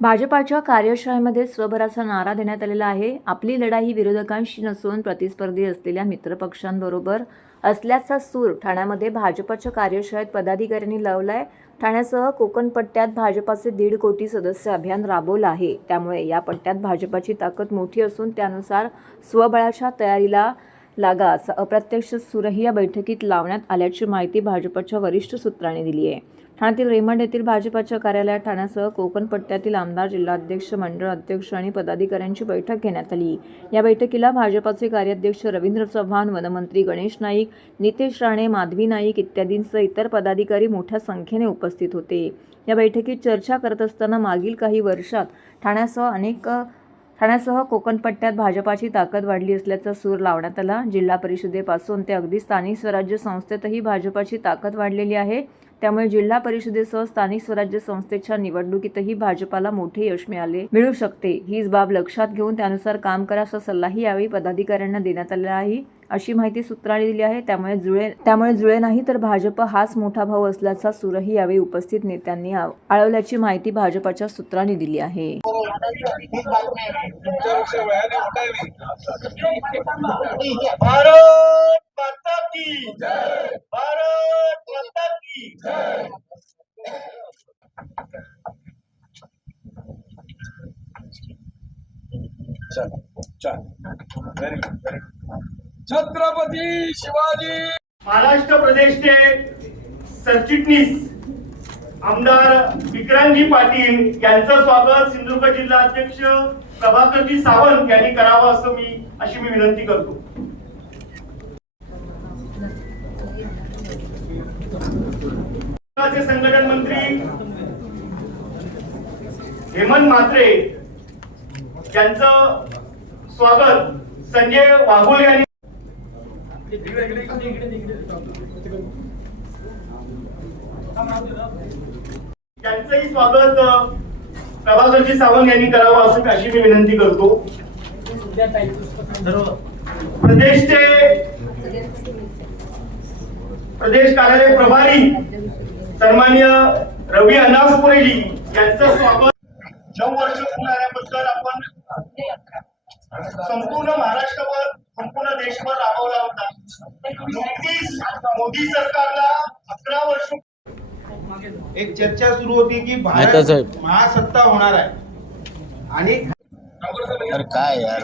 भाजपाच्या कार्यशाळेमध्ये स्वभराचा नारा देण्यात आलेला आहे. आपली लढाई ही विरोधकांशी नसून प्रतिस्पर्धी असलेल्या मित्रपक्षांबरोबर असल्याचा सूर ठाण्यामध्ये भाजपाच्या कार्यशाळेत पदाधिकाऱ्यांनी लावलाय. ठाण्यासह कोकण पट्ट्यात भाजपाचे दीड कोटी सदस्य अभियान राबवलं आहे. त्यामुळे या पट्ट्यात भाजपाची ताकद मोठी असून त्यानुसार स्वबळाच्या तयारीला लागा असा अप्रत्यक्ष सूरही या बैठकीत लावण्यात आल्याची माहिती भाजपच्या वरिष्ठ सूत्रांनी दिली आहे. ठाण्यातील रेमंड येथील भाजपाच्या कार्यालयात ठाण्यासह कोकण पट्ट्यातील आमदार जिल्हाध्यक्ष मंडळ अध्यक्ष आणि पदाधिकाऱ्यांची बैठक घेण्यात आली. या बैठकीला भाजपाचे कार्याध्यक्ष रवींद्र चव्हाण वनमंत्री गणेश नाईक नितेश राणे माधवी नाईक इत्यादींसह इतर पदाधिकारी मोठ्या संख्येने उपस्थित होते. या बैठकीत चर्चा करत असताना मागील काही वर्षात ठाण्यासह अनेक ठाण्यासह कोकणपट्ट्यात भाजपाची ताकद वाढली असल्याचा सूर लावण्यात आला. जिल्हा परिषदेपासून ते अगदी स्थानिक स्वराज्य संस्थेतही भाजपाची ताकद वाढलेली आहे. त्यामुळे जिल्हा परिषदेसह स्थानिक स्वराज्य संस्थेच्या निवडणुकीतही भाजपाला मोठे यश मिळाले मिळू शकते. हीच बाब लक्षात घेऊन त्यानुसार काम करा असा सल्लाही यावेळी पदाधिकाऱ्यांना देण्यात आलेला आहे. अशी माहिती सूत्रांनी दिली आहे. त्यामुळे जुळे त्यामुळे जुळे नाही तर भाजप हाच मोठा भाऊ असल्याचा सूरही यावेळी उपस्थित नेत्यांनी आळवल्याची माहिती भाजपाच्या सूत्रांनी दिली आहे. भारत माता की जय भारत माता की जय चल चल. Very good very good Chhatrapati Shivaji! Maharashtra प्रदेशचे सरचिटणीस आमदार विक्रांतजी पाटील यांचं स्वागत सिंधुदुर्ग जिल्हा अध्यक्ष प्रभाकरजी सावंत यांनी करावं असं मी अशी मी विनंती करतो. संघटन मंत्री हेमंत म्हात्रे यांचं स्वागत संजय वाघोले यांनी त्यांचंही स्वागत प्रभाकरजी सावंत यांनी करावं असं अशी मी विनंती करतो. प्रदेशचे प्रदेश कार्यालय प्रभारी सन्मान्य रवी अनासपुरेजी यांचं स्वागत नऊ वर्ष होणाऱ्याबद्दल आपण संपूर्ण महाराष्ट्रभर संपूर्ण देशभर राबवला होता नुकतीच मोदी सरकारला अकरा वर्ष एक चर्चा सुरू होती की भारत. महासत्ता होणार आहे आणि काय यार